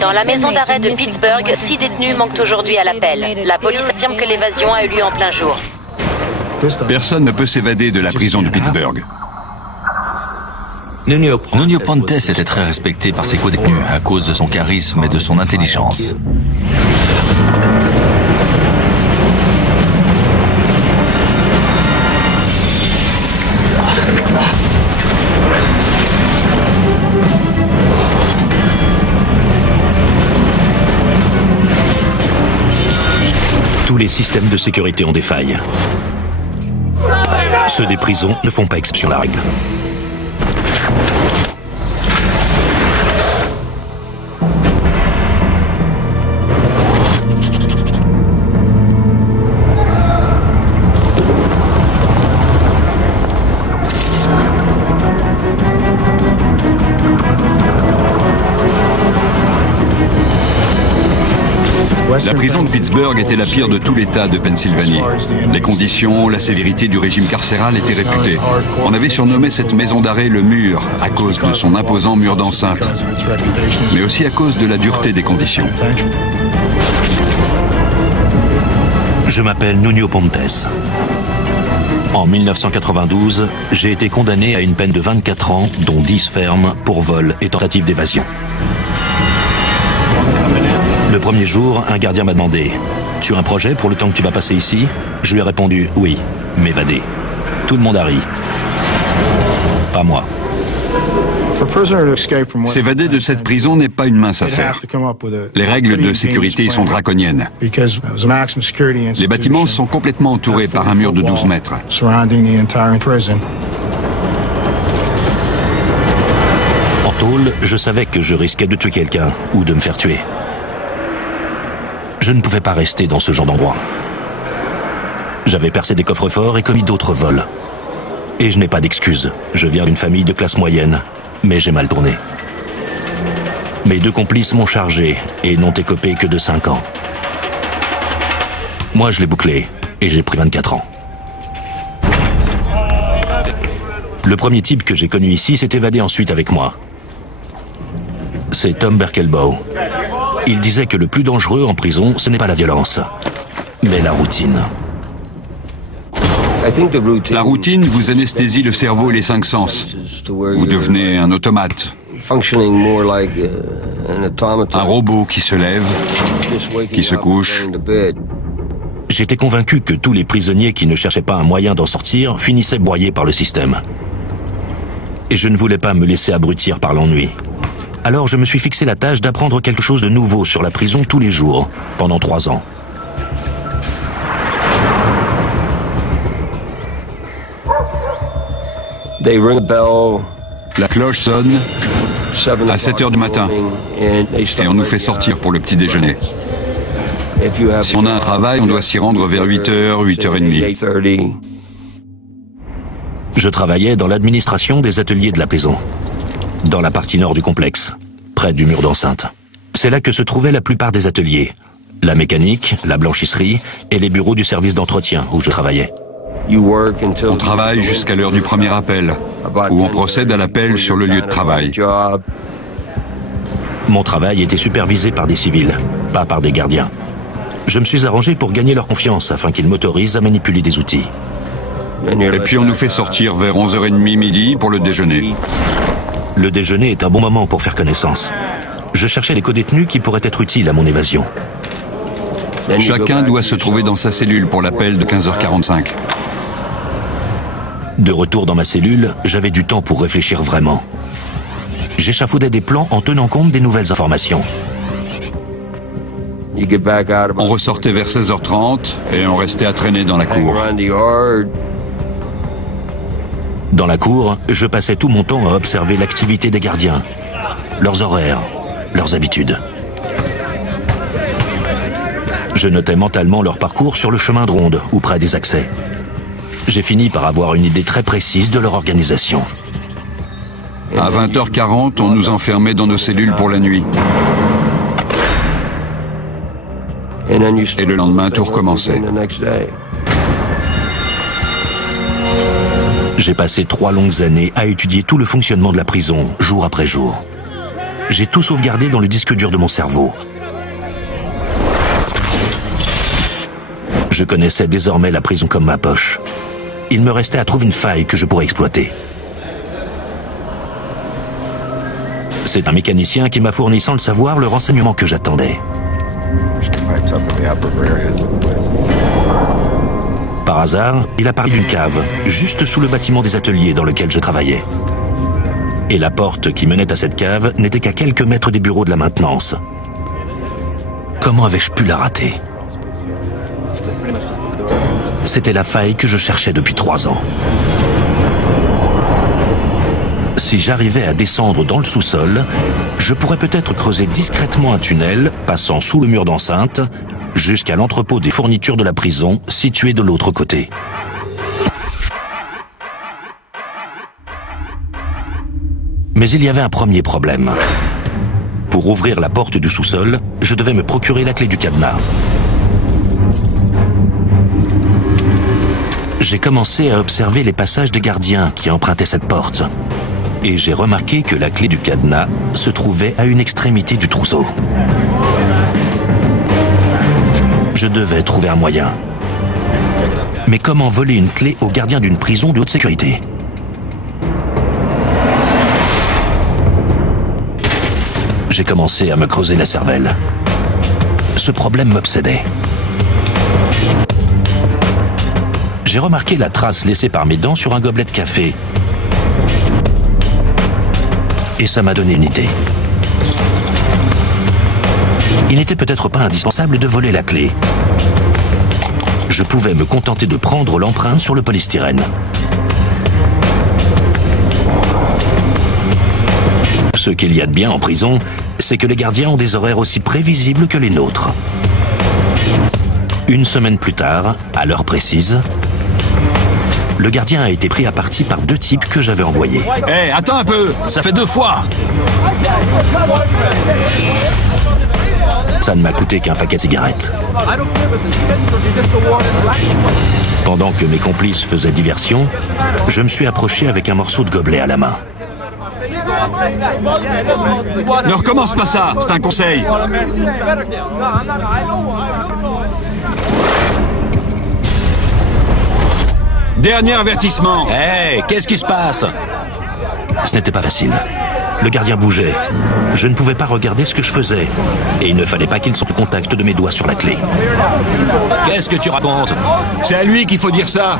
Dans la maison d'arrêt de Pittsburgh, 6 détenus manquent aujourd'hui à l'appel. La police affirme que l'évasion a eu lieu en plein jour. Personne ne peut s'évader de la prison de Pittsburgh. Nuno Pontes était très respecté par ses co-détenus à cause de son charisme et de son intelligence. Tous les systèmes de sécurité ont des failles. Ceux des prisons ne font pas exception à la règle. La prison de Pittsburgh était la pire de tout l'État de Pennsylvanie. Les conditions, la sévérité du régime carcéral étaient réputées. On avait surnommé cette maison d'arrêt le mur, à cause de son imposant mur d'enceinte, mais aussi à cause de la dureté des conditions. Je m'appelle Nuno Pontes. En 1992, j'ai été condamné à une peine de 24 ans, dont 10 fermes, pour vol et tentative d'évasion. Le premier jour, un gardien m'a demandé « Tu as un projet pour le temps que tu vas passer ici ?» Je lui ai répondu « Oui, m'évader. » Tout le monde a ri. Pas moi. S'évader de cette prison n'est pas une mince affaire. Les règles de sécurité y sont draconiennes. Les bâtiments sont complètement entourés par un mur de 12 mètres. En tôle, je savais que je risquais de tuer quelqu'un ou de me faire tuer. Je ne pouvais pas rester dans ce genre d'endroit. J'avais percé des coffres-forts et commis d'autres vols. Et je n'ai pas d'excuses. Je viens d'une famille de classe moyenne, mais j'ai mal tourné. Mes 2 complices m'ont chargé et n'ont écopé que de 5 ans. Moi, je l'ai bouclé et j'ai pris 24 ans. Le premier type que j'ai connu ici s'est évadé ensuite avec moi. C'est Tom Berkelbaugh. Il disait que le plus dangereux en prison, ce n'est pas la violence, mais la routine. La routine vous anesthésie le cerveau et les 5 sens. Vous devenez un automate. Un robot qui se lève, qui se couche. J'étais convaincu que tous les prisonniers qui ne cherchaient pas un moyen d'en sortir finissaient broyés par le système. Et je ne voulais pas me laisser abrutir par l'ennui. Alors je me suis fixé la tâche d'apprendre quelque chose de nouveau sur la prison tous les jours, pendant 3 ans. La cloche sonne à 7 h du matin et on nous fait sortir pour le petit déjeuner. Si on a un travail, on doit s'y rendre vers 8 h, 8 h 30. Je travaillais dans l'administration des ateliers de la prison, dans la partie nord du complexe, près du mur d'enceinte. C'est là que se trouvaient la plupart des ateliers, la mécanique, la blanchisserie et les bureaux du service d'entretien où je travaillais. On travaille jusqu'à l'heure du premier appel, où on procède à l'appel sur le lieu de travail. Mon travail était supervisé par des civils, pas par des gardiens. Je me suis arrangé pour gagner leur confiance afin qu'ils m'autorisent à manipuler des outils. Et puis on nous fait sortir vers 11 h 30 midi pour le déjeuner. Le déjeuner est un bon moment pour faire connaissance. Je cherchais les co-détenus qui pourraient être utiles à mon évasion. Chacun doit se trouver dans sa cellule pour l'appel de 15 h 45. De retour dans ma cellule, j'avais du temps pour réfléchir vraiment. J'échafaudais des plans en tenant compte des nouvelles informations. On ressortait vers 16 h 30 et on restait à traîner dans la cour. Dans la cour, je passais tout mon temps à observer l'activité des gardiens, leurs horaires, leurs habitudes. Je notais mentalement leur parcours sur le chemin de ronde ou près des accès. J'ai fini par avoir une idée très précise de leur organisation. À 20 h 40, on nous enfermait dans nos cellules pour la nuit. Et le lendemain, tout recommençait. J'ai passé 3 longues années à étudier tout le fonctionnement de la prison, jour après jour. J'ai tout sauvegardé dans le disque dur de mon cerveau. Je connaissais désormais la prison comme ma poche. Il me restait à trouver une faille que je pourrais exploiter. C'est un mécanicien qui m'a fourni sans le savoir le renseignement que j'attendais. Par hasard, il a parlé d'une cave, juste sous le bâtiment des ateliers dans lequel je travaillais. Et la porte qui menait à cette cave n'était qu'à quelques mètres des bureaux de la maintenance. Comment avais-je pu la rater ? C'était la faille que je cherchais depuis 3 ans. Si j'arrivais à descendre dans le sous-sol, je pourrais peut-être creuser discrètement un tunnel, passant sous le mur d'enceinte, jusqu'à l'entrepôt des fournitures de la prison, situé de l'autre côté. Mais il y avait un premier problème. Pour ouvrir la porte du sous-sol, je devais me procurer la clé du cadenas. J'ai commencé à observer les passages des gardiens qui empruntaient cette porte. Et j'ai remarqué que la clé du cadenas se trouvait à une extrémité du trousseau. Je devais trouver un moyen. Mais comment voler une clé au gardien d'une prison de haute sécurité ? J'ai commencé à me creuser la cervelle. Ce problème m'obsédait. J'ai remarqué la trace laissée par mes dents sur un gobelet de café. Et ça m'a donné une idée. Il n'était peut-être pas indispensable de voler la clé. Je pouvais me contenter de prendre l'empreinte sur le polystyrène. Ce qu'il y a de bien en prison, c'est que les gardiens ont des horaires aussi prévisibles que les nôtres. 1 semaine plus tard, à l'heure précise, le gardien a été pris à partie par 2 types que j'avais envoyés. Hé, attends un peu! Ça fait 2 fois. Ça ne m'a coûté qu'un paquet de cigarettes. Pendant que mes complices faisaient diversion, je me suis approché avec un morceau de gobelet à la main. Ne recommence pas ça, c'est un conseil. Dernier avertissement. Hé, qu'est-ce qui se passe? Ce n'était pas facile. Le gardien bougeait. Je ne pouvais pas regarder ce que je faisais. Et il ne fallait pas qu'il sente le contact de mes doigts sur la clé. Qu'est-ce que tu racontes? C'est à lui qu'il faut dire ça.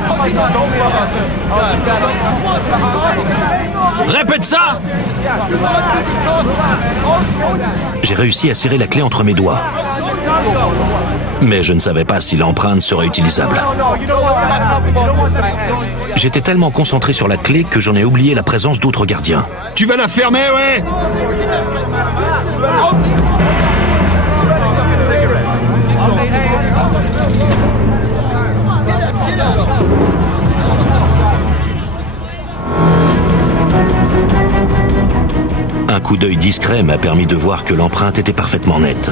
Répète ça! J'ai réussi à serrer la clé entre mes doigts. Mais je ne savais pas si l'empreinte serait utilisable. J'étais tellement concentré sur la clé que j'en ai oublié la présence d'autres gardiens. Tu vas la fermer, ouais? Un coup d'œil discret m'a permis de voir que l'empreinte était parfaitement nette.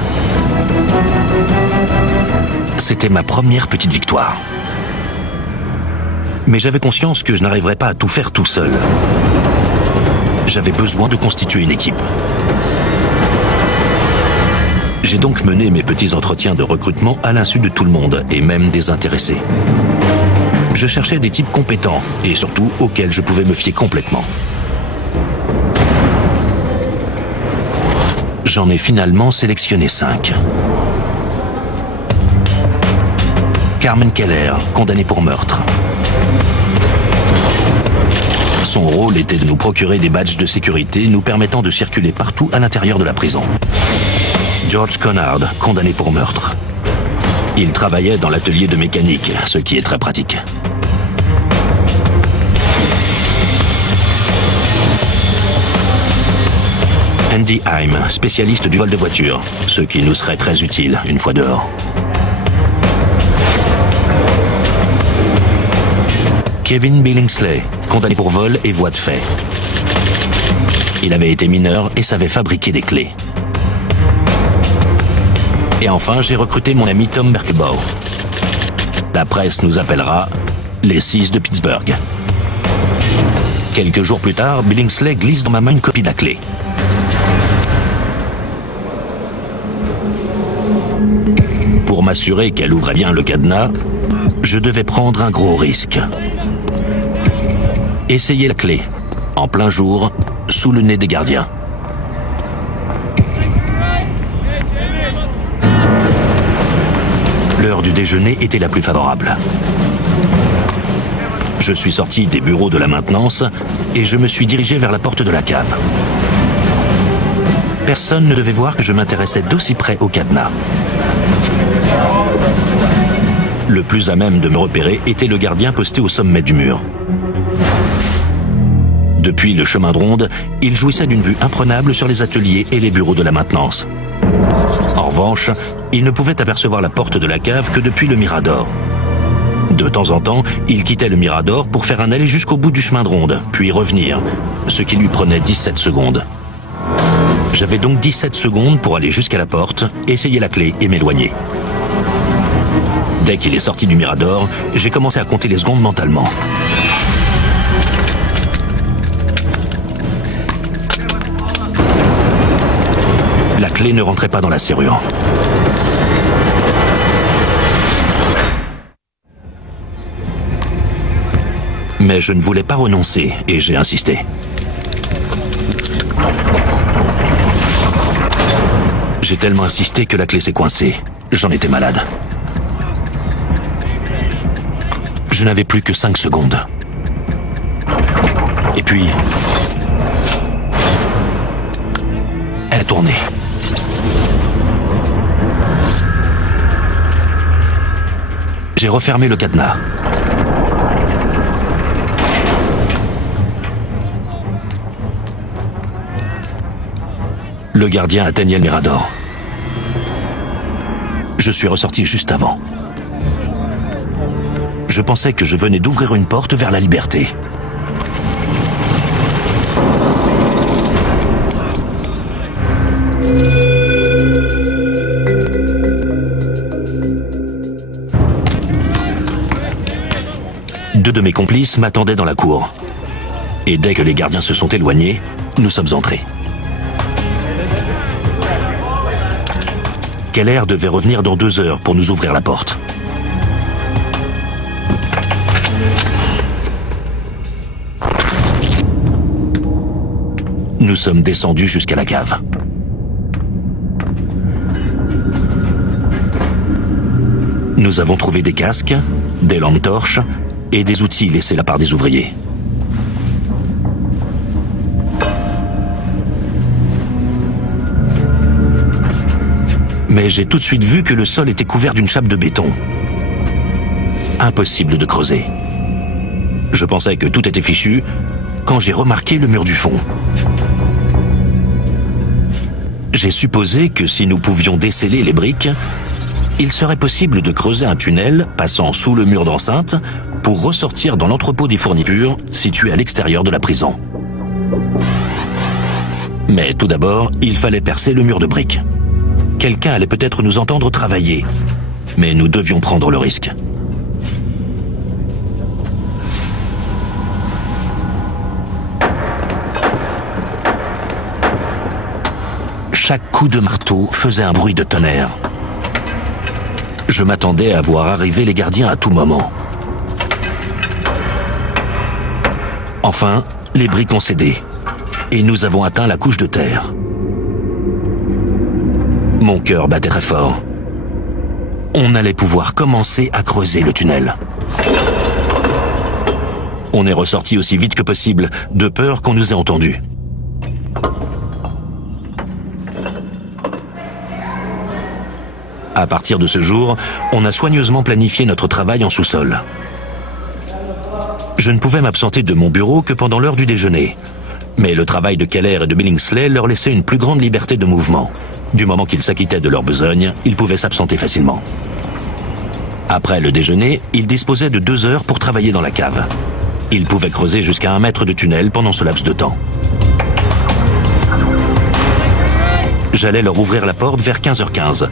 C'était ma première petite victoire. Mais j'avais conscience que je n'arriverais pas à tout faire tout seul. J'avais besoin de constituer une équipe. J'ai donc mené mes petits entretiens de recrutement à l'insu de tout le monde, et même des intéressés. Je cherchais des types compétents, et surtout auxquels je pouvais me fier complètement. J'en ai finalement sélectionné 5. Carmen Keller, condamné pour meurtre. Son rôle était de nous procurer des badges de sécurité nous permettant de circuler partout à l'intérieur de la prison. George Connard, condamné pour meurtre. Il travaillait dans l'atelier de mécanique, ce qui est très pratique. Andy Heim, spécialiste du vol de voiture, ce qui nous serait très utile une fois dehors. Kevin Billingsley, condamné pour vol et voies de fait. Il avait été mineur et savait fabriquer des clés. Et enfin, j'ai recruté mon ami Tom Berkebaugh. La presse nous appellera les 6 de Pittsburgh. Quelques jours plus tard, Billingsley glisse dans ma main une copie de la clé. Pour m'assurer qu'elle ouvrait bien le cadenas, je devais prendre un gros risque. Essayer la clé, en plein jour, sous le nez des gardiens. L'heure du déjeuner était la plus favorable. Je suis sorti des bureaux de la maintenance et je me suis dirigé vers la porte de la cave. Personne ne devait voir que je m'intéressais d'aussi près au cadenas. Le plus à même de me repérer était le gardien posté au sommet du mur. Depuis le chemin de ronde, il jouissait d'une vue imprenable sur les ateliers et les bureaux de la maintenance. En revanche, il ne pouvait apercevoir la porte de la cave que depuis le Mirador. De temps en temps, il quittait le Mirador pour faire un aller jusqu'au bout du chemin de ronde, puis revenir, ce qui lui prenait 17 secondes. J'avais donc 17 secondes pour aller jusqu'à la porte, essayer la clé et m'éloigner. Dès qu'il est sorti du Mirador, j'ai commencé à compter les secondes mentalement. La clé ne rentrait pas dans la serrure. Mais je ne voulais pas renoncer et j'ai insisté. J'ai tellement insisté que la clé s'est coincée. J'en étais malade. Je n'avais plus que 5 secondes. Et puis... elle a tourné. J'ai refermé le cadenas. Le gardien atteignait le Mirador. Je suis ressorti juste avant. Je pensais que je venais d'ouvrir une porte vers la liberté. Deux de mes complices m'attendaient dans la cour. Et dès que les gardiens se sont éloignés, nous sommes entrés. Keller devait revenir dans 2 heures pour nous ouvrir la porte. Nous sommes descendus jusqu'à la cave. Nous avons trouvé des casques, des lampes torches et des outils laissés là par des ouvriers. Mais j'ai tout de suite vu que le sol était couvert d'une chape de béton. Impossible de creuser. Je pensais que tout était fichu quand j'ai remarqué le mur du fond. J'ai supposé que si nous pouvions déceler les briques, il serait possible de creuser un tunnel passant sous le mur d'enceinte pour ressortir dans l'entrepôt des fournitures situé à l'extérieur de la prison. Mais tout d'abord, il fallait percer le mur de briques. Quelqu'un allait peut-être nous entendre travailler, mais nous devions prendre le risque. Chaque coup de marteau faisait un bruit de tonnerre. Je m'attendais à voir arriver les gardiens à tout moment. Enfin, les briques ont cédé, et nous avons atteint la couche de terre. Mon cœur battait très fort. On allait pouvoir commencer à creuser le tunnel. On est ressorti aussi vite que possible, de peur qu'on nous ait entendus. À partir de ce jour, on a soigneusement planifié notre travail en sous-sol. Je ne pouvais m'absenter de mon bureau que pendant l'heure du déjeuner. Mais le travail de Keller et de Billingsley leur laissait une plus grande liberté de mouvement. Du moment qu'ils s'acquittaient de leur besogne, ils pouvaient s'absenter facilement. Après le déjeuner, ils disposaient de 2 heures pour travailler dans la cave. Ils pouvaient creuser jusqu'à 1 mètre de tunnel pendant ce laps de temps. J'allais leur ouvrir la porte vers 15h15,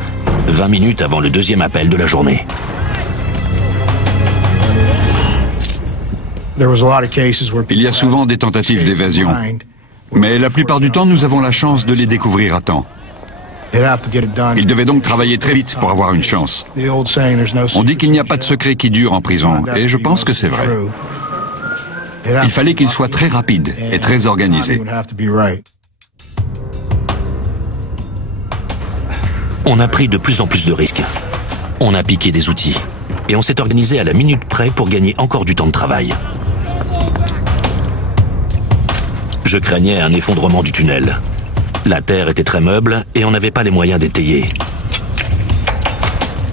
20 minutes avant le deuxième appel de la journée. Il y a souvent des tentatives d'évasion, mais la plupart du temps, nous avons la chance de les découvrir à temps. Ils devaient donc travailler très vite pour avoir une chance. On dit qu'il n'y a pas de secret qui dure en prison, et je pense que c'est vrai. Il fallait qu'ils soient très rapides et très organisés. On a pris de plus en plus de risques. On a piqué des outils. Et on s'est organisé à la minute près pour gagner encore du temps de travail. Je craignais un effondrement du tunnel. La terre était très meuble et on n'avait pas les moyens d'étayer.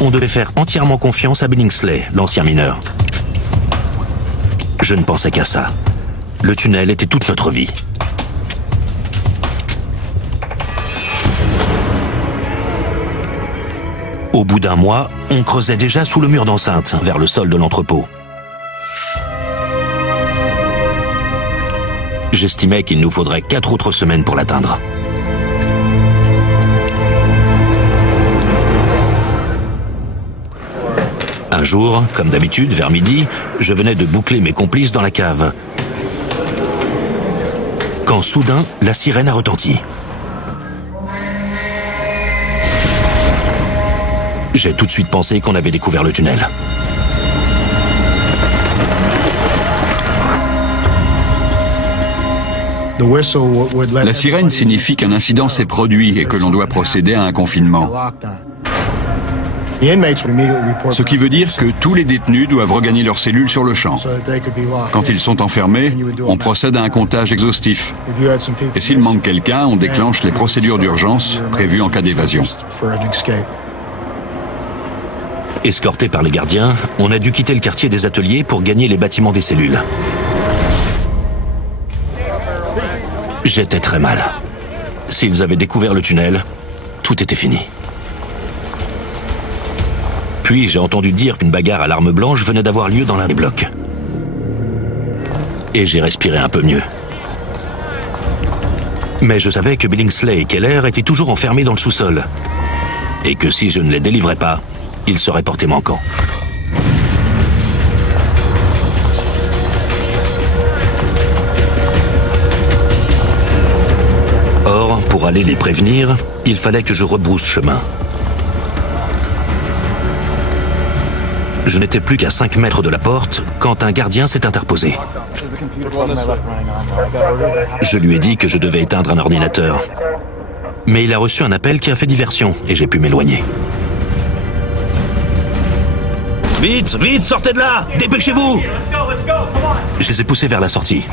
On devait faire entièrement confiance à Billingsley, l'ancien mineur. Je ne pensais qu'à ça. Le tunnel était toute notre vie. Au bout d'un mois, on creusait déjà sous le mur d'enceinte, vers le sol de l'entrepôt. J'estimais qu'il nous faudrait 4 autres semaines pour l'atteindre. Un jour, comme d'habitude, vers midi, je venais de boucler mes complices dans la cave. Quand soudain, la sirène a retenti. J'ai tout de suite pensé qu'on avait découvert le tunnel. La sirène signifie qu'un incident s'est produit et que l'on doit procéder à un confinement. Ce qui veut dire que tous les détenus doivent regagner leurs cellules sur le champ. Quand ils sont enfermés, on procède à un comptage exhaustif. Et s'il manque quelqu'un, on déclenche les procédures d'urgence prévues en cas d'évasion. Escortés par les gardiens, on a dû quitter le quartier des ateliers pour gagner les bâtiments des cellules. J'étais très mal. S'ils avaient découvert le tunnel, tout était fini. Puis j'ai entendu dire qu'une bagarre à l'arme blanche venait d'avoir lieu dans l'un des blocs. Et j'ai respiré un peu mieux. Mais je savais que Billingsley et Keller étaient toujours enfermés dans le sous-sol. Et que si je ne les délivrais pas, ils seraient portés manquants. Or, pour aller les prévenir, il fallait que je rebrousse chemin. Je n'étais plus qu'à 5 mètres de la porte quand un gardien s'est interposé. Je lui ai dit que je devais éteindre un ordinateur. Mais il a reçu un appel qui a fait diversion et j'ai pu m'éloigner. Vite, vite, sortez de là! Dépêchez-vous! Je les ai poussés vers la sortie.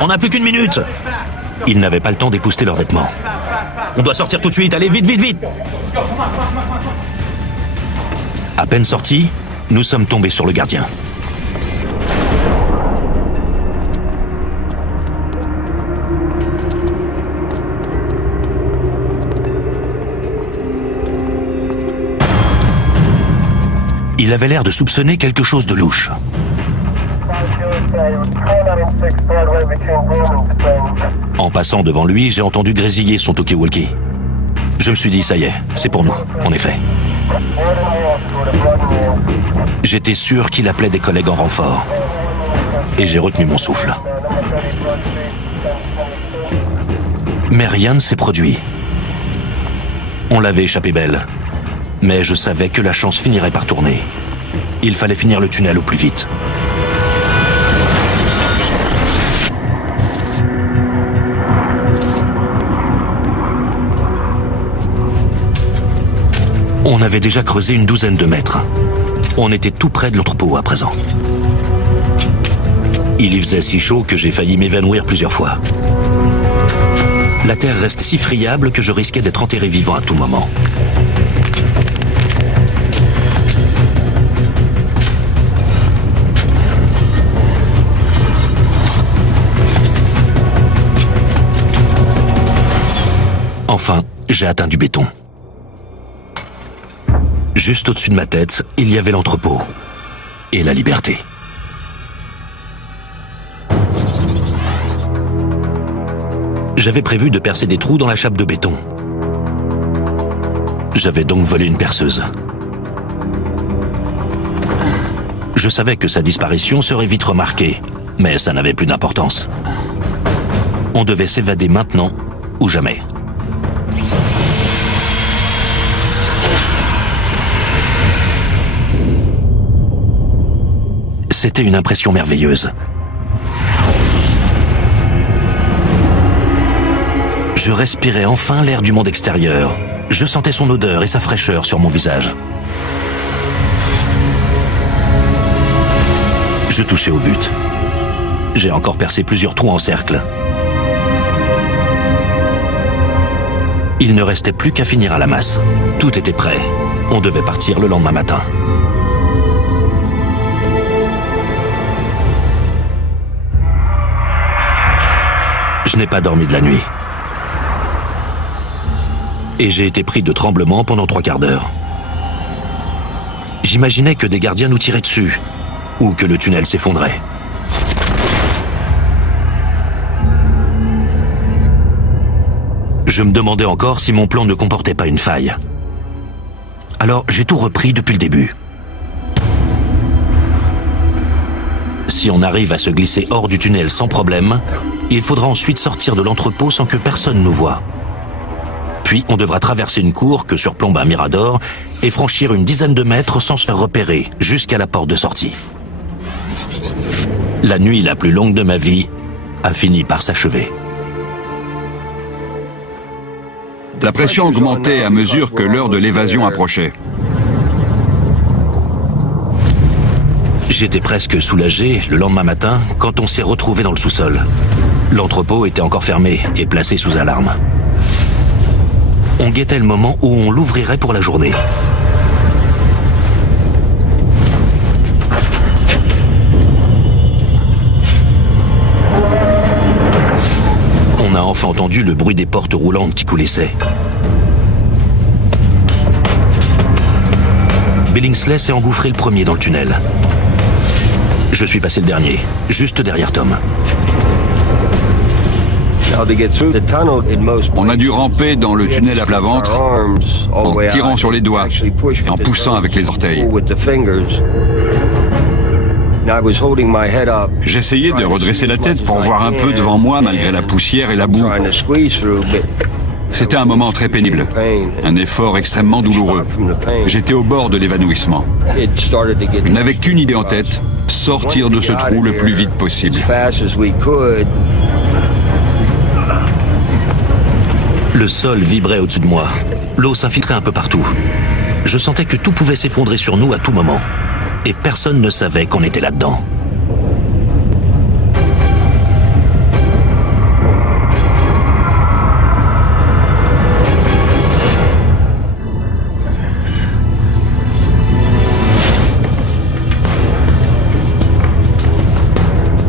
On n'a plus qu'une minute! Ils n'avaient pas le temps d'épousseter leurs vêtements. On doit sortir tout de suite, allez, vite, vite, vite! À peine sortis, nous sommes tombés sur le gardien. Il avait l'air de soupçonner quelque chose de louche. En passant devant lui, j'ai entendu grésiller son talkie-walkie. Je me suis dit, ça y est, c'est pour nous, en effet. J'étais sûr qu'il appelait des collègues en renfort. Et j'ai retenu mon souffle. Mais rien ne s'est produit. On l'avait échappé belle. Mais je savais que la chance finirait par tourner. Il fallait finir le tunnel au plus vite. On avait déjà creusé une douzaine de mètres. On était tout près de l'entrepôt à présent. Il y faisait si chaud que j'ai failli m'évanouir plusieurs fois. La terre restait si friable que je risquais d'être enterré vivant à tout moment. Enfin, j'ai atteint du béton. Juste au-dessus de ma tête, il y avait l'entrepôt et la liberté. J'avais prévu de percer des trous dans la chape de béton. J'avais donc volé une perceuse. Je savais que sa disparition serait vite remarquée, mais ça n'avait plus d'importance. On devait s'évader maintenant ou jamais. C'était une impression merveilleuse. Je respirais enfin l'air du monde extérieur. Je sentais son odeur et sa fraîcheur sur mon visage. Je touchais au but. J'ai encore percé plusieurs trous en cercle. Il ne restait plus qu'à finir à la masse. Tout était prêt. On devait partir le lendemain matin. Je n'ai pas dormi de la nuit. Et j'ai été pris de tremblements pendant 3 quarts d'heure. J'imaginais que des gardiens nous tiraient dessus, ou que le tunnel s'effondrait. Je me demandais encore si mon plan ne comportait pas une faille. Alors j'ai tout repris depuis le début. Si on arrive à se glisser hors du tunnel sans problème, il faudra ensuite sortir de l'entrepôt sans que personne nous voie. Puis on devra traverser une cour que surplombe un mirador et franchir une dizaine de mètres sans se faire repérer jusqu'à la porte de sortie. La nuit la plus longue de ma vie a fini par s'achever. La pression augmentait à mesure que l'heure de l'évasion approchait. J'étais presque soulagé le lendemain matin quand on s'est retrouvé dans le sous-sol. L'entrepôt était encore fermé et placé sous alarme. On guettait le moment où on l'ouvrirait pour la journée. On a enfin entendu le bruit des portes roulantes qui coulissaient. Billingsley s'est engouffré le premier dans le tunnel. Je suis passé le dernier, juste derrière Tom. On a dû ramper dans le tunnel à plat ventre en tirant sur les doigts et en poussant avec les orteils. J'essayais de redresser la tête pour voir un peu devant moi malgré la poussière et la boue. C'était un moment très pénible, un effort extrêmement douloureux. J'étais au bord de l'évanouissement. Je n'avais qu'une idée en tête, sortir de ce trou le plus vite possible. Le sol vibrait au-dessus de moi. L'eau s'infiltrait un peu partout. Je sentais que tout pouvait s'effondrer sur nous à tout moment. Et personne ne savait qu'on était là-dedans.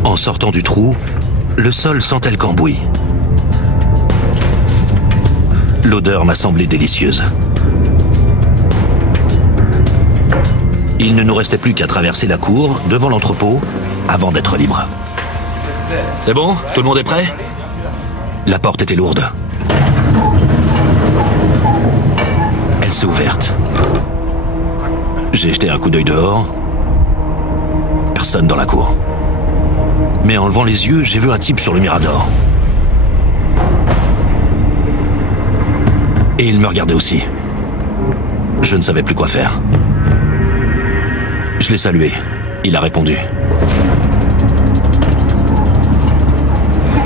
En sortant du trou, le sol sentait le cambouis. L'odeur m'a semblé délicieuse. Il ne nous restait plus qu'à traverser la cour, devant l'entrepôt, avant d'être libre. C'est bon? Tout le monde est prêt? La porte était lourde. Elle s'est ouverte. J'ai jeté un coup d'œil dehors. Personne dans la cour. Mais en levant les yeux, j'ai vu un type sur le mirador. Et il me regardait aussi. Je ne savais plus quoi faire. Je l'ai salué. Il a répondu.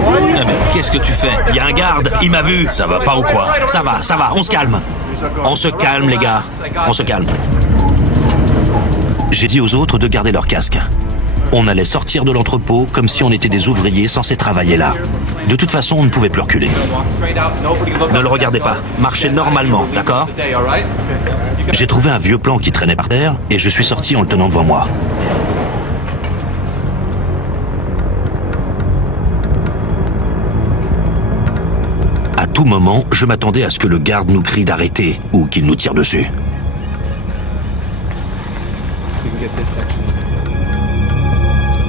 Ah mais qu'est-ce que tu fais? Il y a un garde, il m'a vu. Ça va pas ou quoi? Ça va, on se calme. On se calme, les gars. On se calme. J'ai dit aux autres de garder leur casque. On allait sortir de l'entrepôt comme si on était des ouvriers censés travailler là. De toute façon, on ne pouvait plus reculer. Ne le regardez pas. Marchez normalement, d'accord? J'ai trouvé un vieux plan qui traînait par terre et je suis sorti en le tenant devant moi. À tout moment, je m'attendais à ce que le garde nous crie d'arrêter ou qu'il nous tire dessus.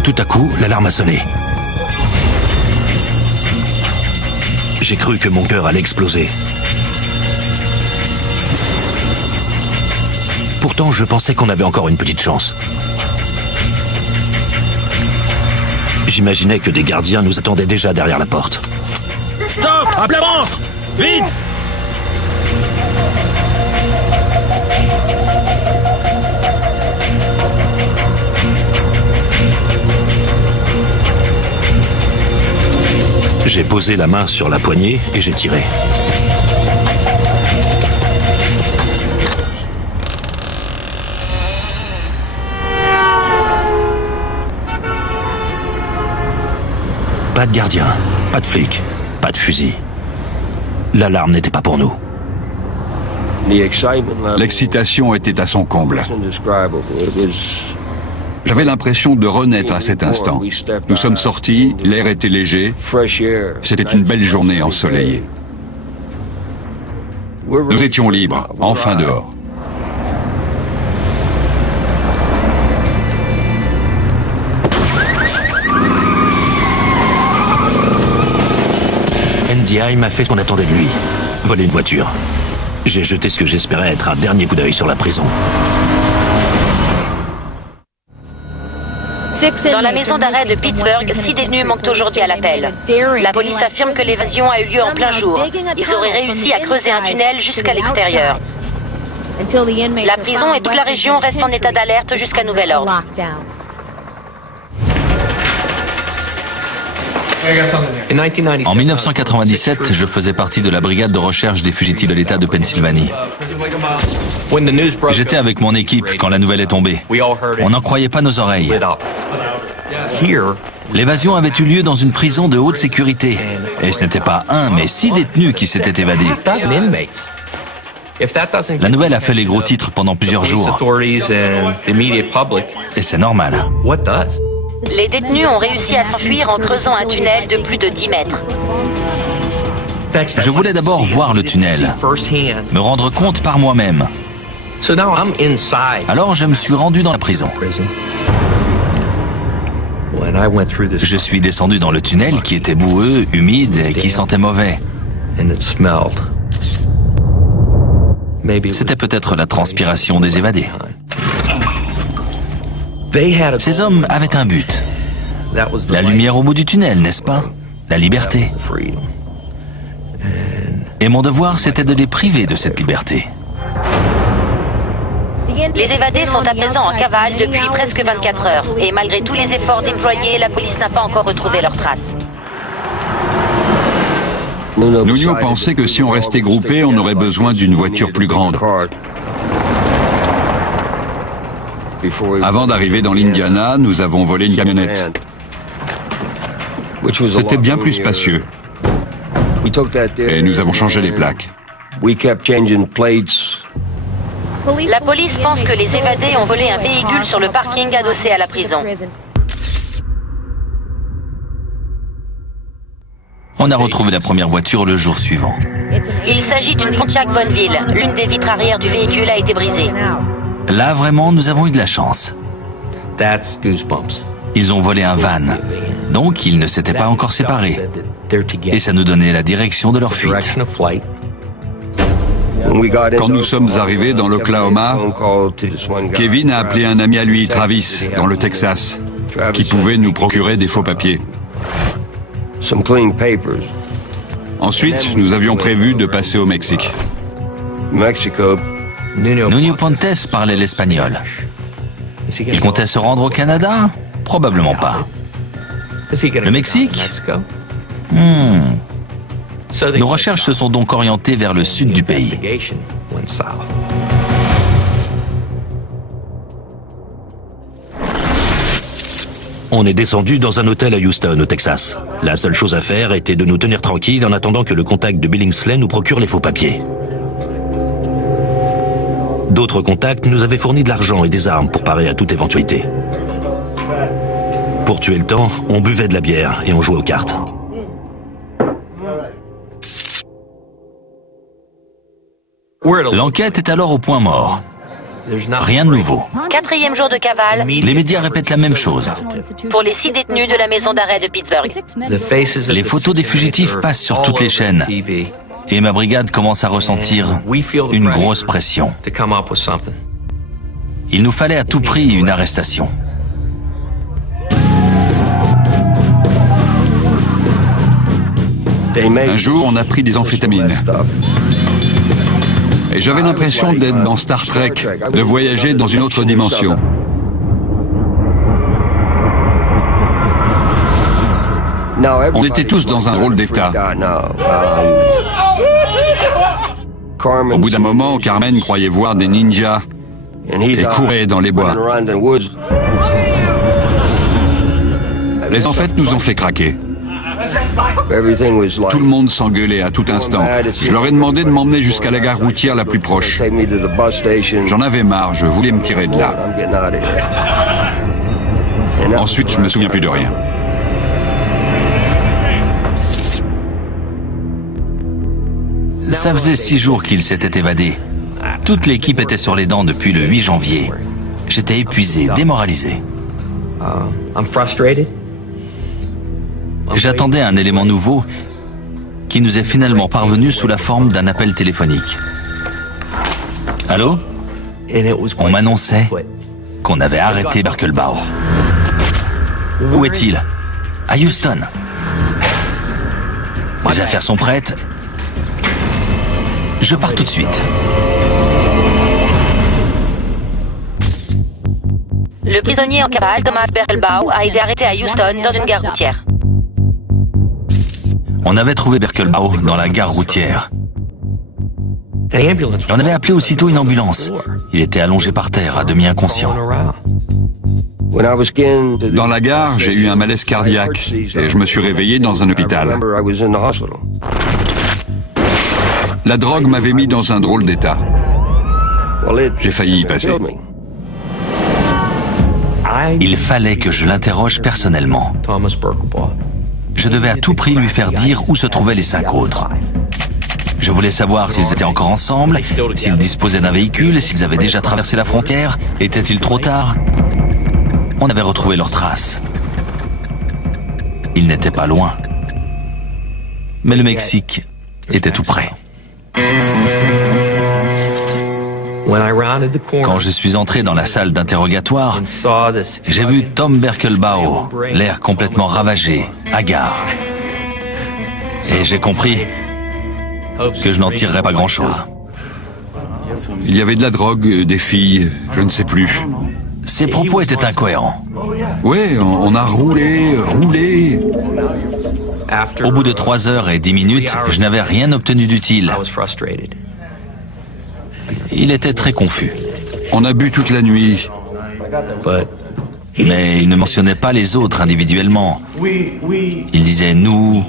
Tout à coup, l'alarme a sonné. J'ai cru que mon cœur allait exploser. Pourtant, je pensais qu'on avait encore une petite chance. J'imaginais que des gardiens nous attendaient déjà derrière la porte. Stop! À plat ventre! Vite! J'ai posé la main sur la poignée et j'ai tiré. Pas de gardien, pas de flic, pas de fusil. L'alarme n'était pas pour nous. L'excitation était à son comble. J'avais l'impression de renaître à cet instant. Nous sommes sortis, l'air était léger. C'était une belle journée ensoleillée. Nous étions libres, enfin dehors. NDI m'a fait ce qu'on attendait de lui. Voler une voiture. J'ai jeté ce que j'espérais être un dernier coup d'œil sur la prison. Dans la maison d'arrêt de Pittsburgh, 6 détenus manquent aujourd'hui à l'appel. La police affirme que l'évasion a eu lieu en plein jour. Ils auraient réussi à creuser un tunnel jusqu'à l'extérieur. La prison et toute la région restent en état d'alerte jusqu'à nouvel ordre. En 1997, je faisais partie de la brigade de recherche des fugitifs de l'État de Pennsylvanie. J'étais avec mon équipe quand la nouvelle est tombée. On n'en croyait pas nos oreilles. L'évasion avait eu lieu dans une prison de haute sécurité. Et ce n'était pas un, mais 6 détenus qui s'étaient évadés. La nouvelle a fait les gros titres pendant plusieurs jours. Et c'est normal. Les détenus ont réussi à s'enfuir en creusant un tunnel de plus de 10 mètres. Je voulais d'abord voir le tunnel, me rendre compte par moi-même. Alors je me suis rendu dans la prison. Je suis descendu dans le tunnel qui était boueux, humide et qui sentait mauvais. C'était peut-être la transpiration des évadés. Ces hommes avaient un but. La lumière au bout du tunnel, n'est-ce pas? La liberté. Et mon devoir, c'était de les priver de cette liberté. Les évadés sont à présent en cavale depuis presque 24 heures. Et malgré tous les efforts déployés, la police n'a pas encore retrouvé leurs traces. Nuno pensait que si on restait groupés, on aurait besoin d'une voiture plus grande. Avant d'arriver dans l'Indiana, nous avons volé une camionnette. C'était bien plus spacieux. Et nous avons changé les plaques. La police pense que les évadés ont volé un véhicule sur le parking adossé à la prison. On a retrouvé la première voiture le jour suivant. Il s'agit d'une Pontiac Bonneville. L'une des vitres arrière du véhicule a été brisée. Là, vraiment, nous avons eu de la chance. Ils ont volé un van, donc ils ne s'étaient pas encore séparés. Et ça nous donnait la direction de leur fuite. Quand nous sommes arrivés dans l'Oklahoma, Kevin a appelé un ami à lui, Travis, dans le Texas, qui pouvait nous procurer des faux papiers. Ensuite, nous avions prévu de passer au Mexique. Nuno Pontes parlait l'espagnol. Il comptait se rendre au Canada? Probablement pas. Le Mexique? Nos recherches se sont donc orientées vers le sud du pays. On est descendu dans un hôtel à Houston, au Texas. La seule chose à faire était de nous tenir tranquilles en attendant que le contact de Billingsley nous procure les faux papiers. D'autres contacts nous avaient fourni de l'argent et des armes pour parer à toute éventualité. Pour tuer le temps, on buvait de la bière et on jouait aux cartes. L'enquête est alors au point mort. Rien de nouveau. 4e jour de cavale Les médias répètent la même chose. pour les 6 détenus de la maison d'arrêt de Pittsburgh. Les photos des fugitifs passent sur toutes les chaînes. Et ma brigade commence à ressentir une grosse pression. Il nous fallait à tout prix une arrestation. Un jour, on a pris des amphétamines. Et j'avais l'impression d'être dans Star Trek, de voyager dans une autre dimension. On était tous dans un rôle d'État. Au bout d'un moment, Carmen croyait voir des ninjas et courait dans les bois. Les amphétamines nous ont fait craquer. Tout le monde s'engueulait à tout instant. Je leur ai demandé de m'emmener jusqu'à la gare routière la plus proche. J'en avais marre, je voulais me tirer de là. Ensuite, je ne me souviens plus de rien. Ça faisait 6 jours qu'il s'était évadé. Toute l'équipe était sur les dents depuis le 8 janvier. J'étais épuisé, démoralisé. J'attendais un élément nouveau qui nous est finalement parvenu sous la forme d'un appel téléphonique. Allô? On m'annonçait qu'on avait arrêté Birkelbaum. Où est-il? À Houston. Les affaires sont prêtes. Je pars tout de suite. Le prisonnier en cavale, Thomas Birkelbaum, a été arrêté à Houston dans une gare routière. On avait trouvé Birkelbaum dans la gare routière. On avait appelé aussitôt une ambulance. Il était allongé par terre, à demi inconscient. Dans la gare, j'ai eu un malaise cardiaque et je me suis réveillé dans un hôpital. La drogue m'avait mis dans un drôle d'état. J'ai failli y passer. Il fallait que je l'interroge personnellement. Je devais à tout prix lui faire dire où se trouvaient les 5 autres. Je voulais savoir s'ils étaient encore ensemble, s'ils disposaient d'un véhicule, s'ils avaient déjà traversé la frontière. Était-il trop tard? On avait retrouvé leurs traces. Ils n'étaient pas loin. Mais le Mexique était tout près. Quand je suis entré dans la salle d'interrogatoire, j'ai vu Tom Birkelbaum, l'air complètement ravagé, hagard. Et j'ai compris que je n'en tirerais pas grand-chose. Il y avait de la drogue, des filles, je ne sais plus. Ses propos étaient incohérents. Ouais, on a roulé. Au bout de 3 heures et 10 minutes, je n'avais rien obtenu d'utile. Il était très confus. On a bu toute la nuit. Mais il ne mentionnait pas les autres individuellement. Il disait « nous »,«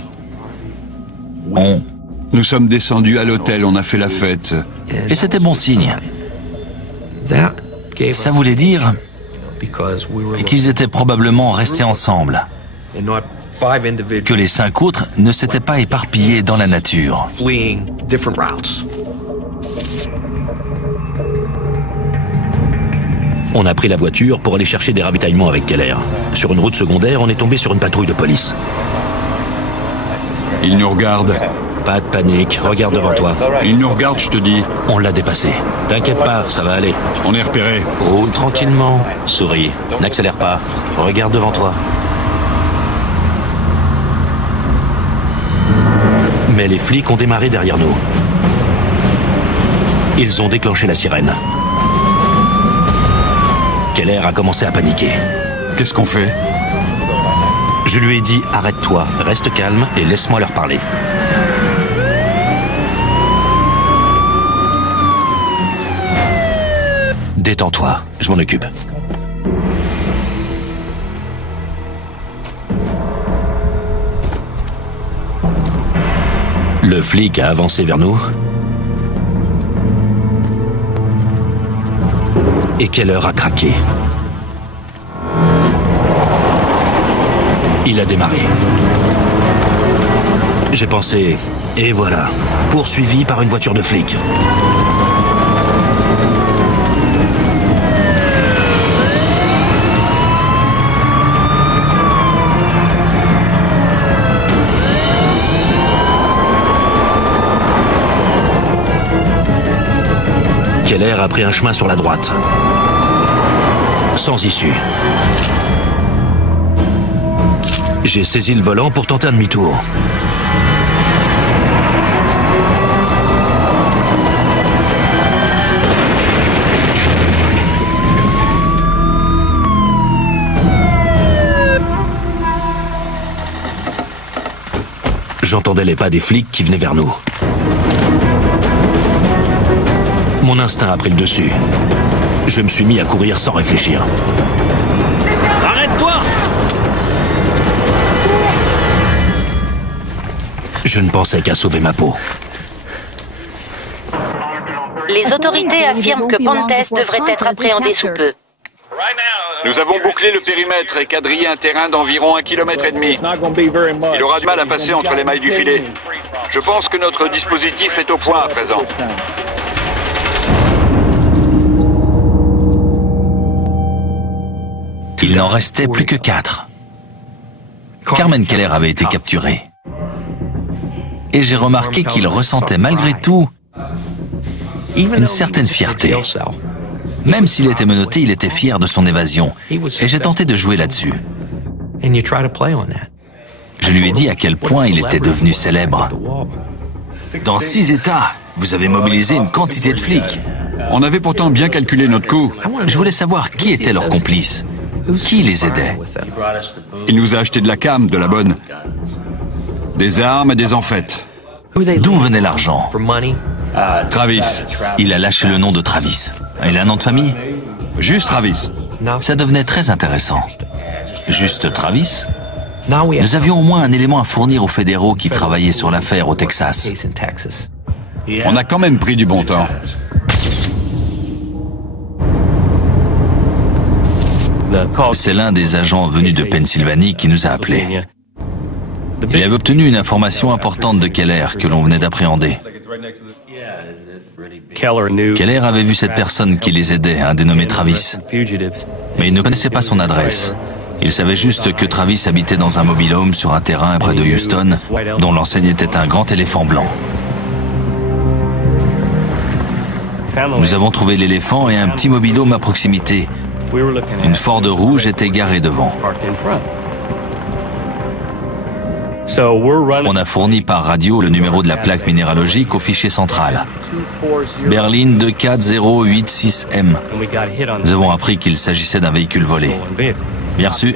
on ». Nous sommes descendus à l'hôtel, on a fait la fête. Et c'était bon signe. Ça voulait dire qu'ils étaient probablement restés ensemble. Que les 5 autres ne s'étaient pas éparpillés dans la nature. On a pris la voiture pour aller chercher des ravitaillements avec Keller. Sur une route secondaire, on est tombé sur une patrouille de police. Ils nous regardent. Pas de panique, regarde devant toi. Ils nous regardent, je te dis. On l'a dépassé. T'inquiète pas, ça va aller. On est repérés. Roule tranquillement, souris, n'accélère pas, regarde devant toi. Mais les flics ont démarré derrière nous. Ils ont déclenché la sirène. Keller a commencé à paniquer. Qu'est-ce qu'on fait? Je lui ai dit, arrête-toi, reste calme et laisse-moi leur parler. Détends-toi, je m'en occupe. Le flic a avancé vers nous. Et Keller a craqué. Il a démarré. J'ai pensé, et voilà, poursuivi par une voiture de flic. Keller a pris un chemin sur la droite. Sans issue. J'ai saisi le volant pour tenter un demi-tour. J'entendais les pas des flics qui venaient vers nous. Mon instinct a pris le dessus. Je me suis mis à courir sans réfléchir. Arrête-toi! Je ne pensais qu'à sauver ma peau. Les autorités affirment que Pontes devrait être appréhendé sous peu. Nous avons bouclé le périmètre et quadrillé un terrain d'environ 1,5 km. Il aura du mal à passer entre les mailles du filet. Je pense que notre dispositif est au point à présent. Il n'en restait plus que 4. Carmen Keller avait été capturé. Et j'ai remarqué qu'il ressentait malgré tout une certaine fierté. Même s'il était menotté, il était fier de son évasion. Et j'ai tenté de jouer là-dessus. Je lui ai dit à quel point il était devenu célèbre. Dans 6 États, vous avez mobilisé une quantité de flics. On avait pourtant bien calculé notre coup. Je voulais savoir qui étaient leurs complices. Qui les aidait? Il nous a acheté de la cam, de la bonne. Des armes et des enfêtes. D'où venait l'argent? Travis. Il a lâché le nom de Travis. Il a un nom de famille? Juste Travis. Ça devenait très intéressant. Juste Travis? Nous avions au moins un élément à fournir aux fédéraux qui travaillaient sur l'affaire au Texas. On a quand même pris du bon temps. C'est l'un des agents venus de Pennsylvanie qui nous a appelés. Il avait obtenu une information importante de Keller que l'on venait d'appréhender. Keller avait vu cette personne qui les aidait, un dénommé Travis. Mais il ne connaissait pas son adresse. Il savait juste que Travis habitait dans un mobil-home sur un terrain près de Houston, dont l'enseigne était un grand éléphant blanc. Nous avons trouvé l'éléphant et un petit mobil-home à proximité. Une Ford rouge était garée devant. On a fourni par radio le numéro de la plaque minéralogique au fichier central. Berline 24086M. Nous avons appris qu'il s'agissait d'un véhicule volé. Bien reçu.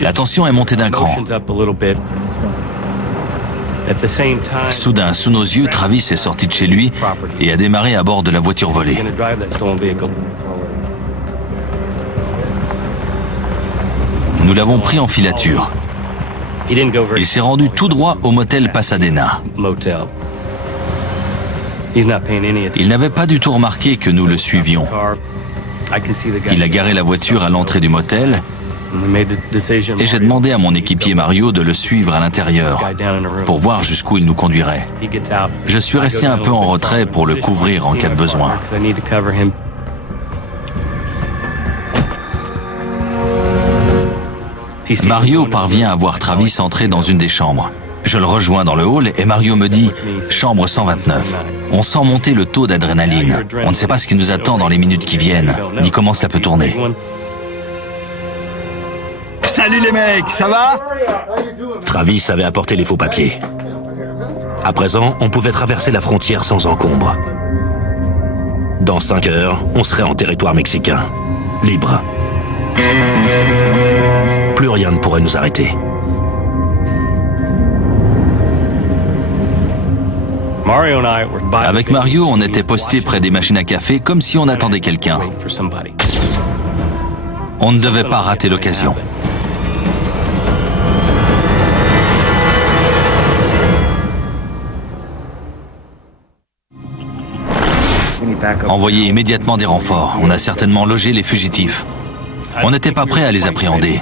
La tension est montée d'un cran. Soudain, sous nos yeux, Travis est sorti de chez lui et a démarré à bord de la voiture volée. Nous l'avons pris en filature. Il s'est rendu tout droit au motel Pasadena. Il n'avait pas du tout remarqué que nous le suivions. Il a garé la voiture à l'entrée du motel et j'ai demandé à mon équipier Mario de le suivre à l'intérieur pour voir jusqu'où il nous conduirait. Je suis resté un peu en retrait pour le couvrir en cas de besoin. Mario parvient à voir Travis entrer dans une des chambres. Je le rejoins dans le hall et Mario me dit « Chambre 129 ». On sent monter le taux d'adrénaline. On ne sait pas ce qui nous attend dans les minutes qui viennent, ni comment cela peut tourner. Salut les mecs, ça va? Travis avait apporté les faux papiers. À présent, on pouvait traverser la frontière sans encombre. Dans 5 heures, on serait en territoire mexicain, libre. Plus rien ne pourrait nous arrêter. Avec Mario, on était postés près des machines à café comme si on attendait quelqu'un. On ne devait pas rater l'occasion. Envoyez immédiatement des renforts. On a certainement logé les fugitifs. On n'était pas prêt à les appréhender.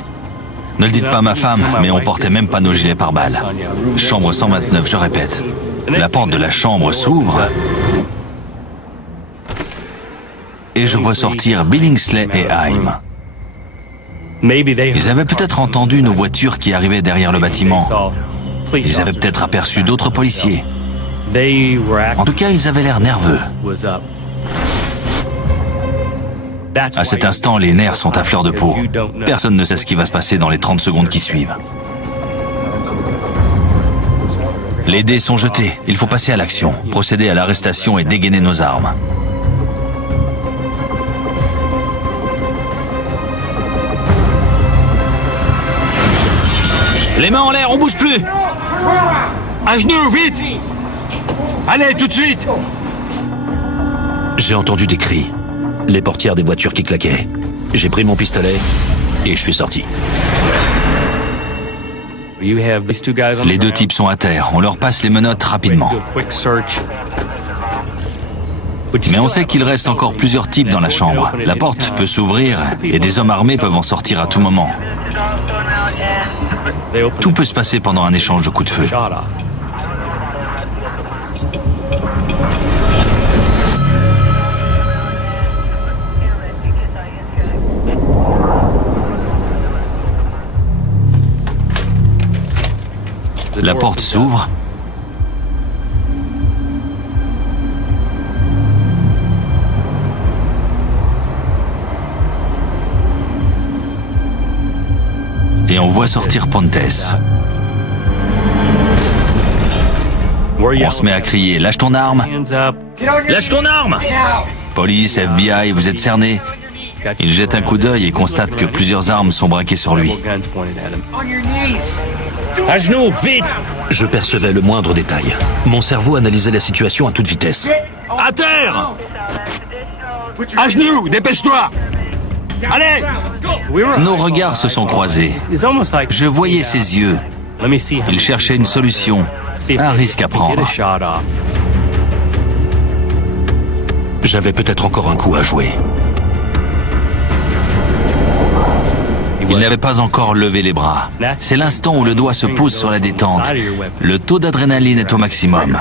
Ne le dites pas à ma femme, mais on portait même pas nos gilets pare-balles. Chambre 129, je répète. La porte de la chambre s'ouvre et je vois sortir Billingsley et Haim. Ils avaient peut-être entendu nos voitures qui arrivaient derrière le bâtiment. Ils avaient peut-être aperçu d'autres policiers. En tout cas, ils avaient l'air nerveux. À cet instant, les nerfs sont à fleur de peau. Personne ne sait ce qui va se passer dans les 30 secondes qui suivent. Les dés sont jetés. Il faut passer à l'action, procéder à l'arrestation et dégainer nos armes. Les mains en l'air, on bouge plus! À genoux, vite! Allez, tout de suite! J'ai entendu des cris, les portières des voitures qui claquaient. J'ai pris mon pistolet et je suis sorti. Les deux types sont à terre. On leur passe les menottes rapidement. Mais on sait qu'il reste encore plusieurs types dans la chambre. La porte peut s'ouvrir et des hommes armés peuvent en sortir à tout moment. Tout peut se passer pendant un échange de coups de feu. La porte s'ouvre. Et on voit sortir Pontes. On se met à crier « Lâche ton arme !»« Lâche ton arme !» Police, FBI, vous êtes cernés. Il jette un coup d'œil et constate que plusieurs armes sont braquées sur lui. À genoux, vite! Je percevais le moindre détail. Mon cerveau analysait la situation à toute vitesse. À terre! À genoux, dépêche-toi! Allez! Nos regards se sont croisés. Je voyais ses yeux. Il cherchait une solution, un risque à prendre. J'avais peut-être encore un coup à jouer. Il n'avait pas encore levé les bras. C'est l'instant où le doigt se pose sur la détente. Le taux d'adrénaline est au maximum.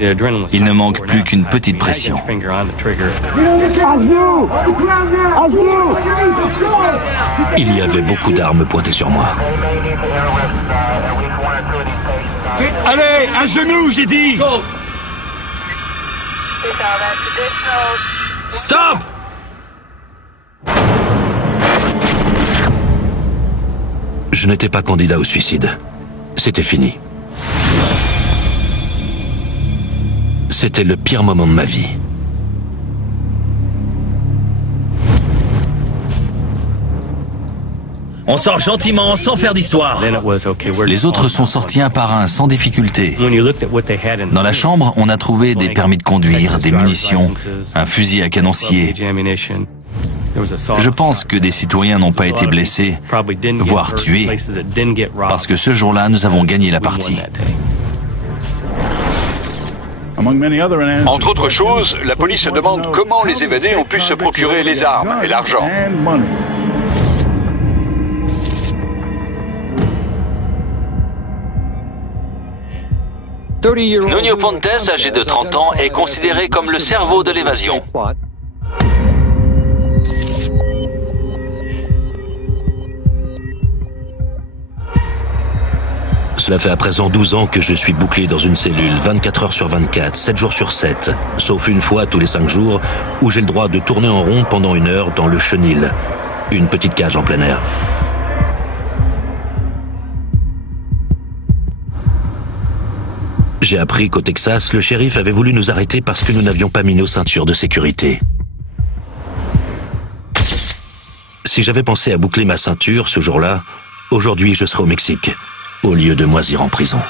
Il ne manque plus qu'une petite pression. Il y avait beaucoup d'armes pointées sur moi. Allez, à genoux, j'ai dit! Stop! Je n'étais pas candidat au suicide. C'était fini. C'était le pire moment de ma vie. On sort gentiment, sans faire d'histoire. Les autres sont sortis un par un, sans difficulté. Dans la chambre, on a trouvé des permis de conduire, des munitions, un fusil à canoncier. Je pense que des citoyens n'ont pas été blessés, voire tués, parce que ce jour-là, nous avons gagné la partie. Entre autres choses, la police se demande comment les évadés ont pu se procurer les armes et l'argent. Nuno Pontes, âgé de 30 ans, est considéré comme le cerveau de l'évasion. Cela fait à présent 12 ans que je suis bouclé dans une cellule, 24 heures sur 24, 7 jours sur 7, sauf une fois tous les 5 jours, où j'ai le droit de tourner en rond pendant 1 heure dans le chenil, une petite cage en plein air. J'ai appris qu'au Texas, le shérif avait voulu nous arrêter parce que nous n'avions pas mis nos ceintures de sécurité. Si j'avais pensé à boucler ma ceinture ce jour-là, aujourd'hui je serais au Mexique, au lieu de moisir en prison.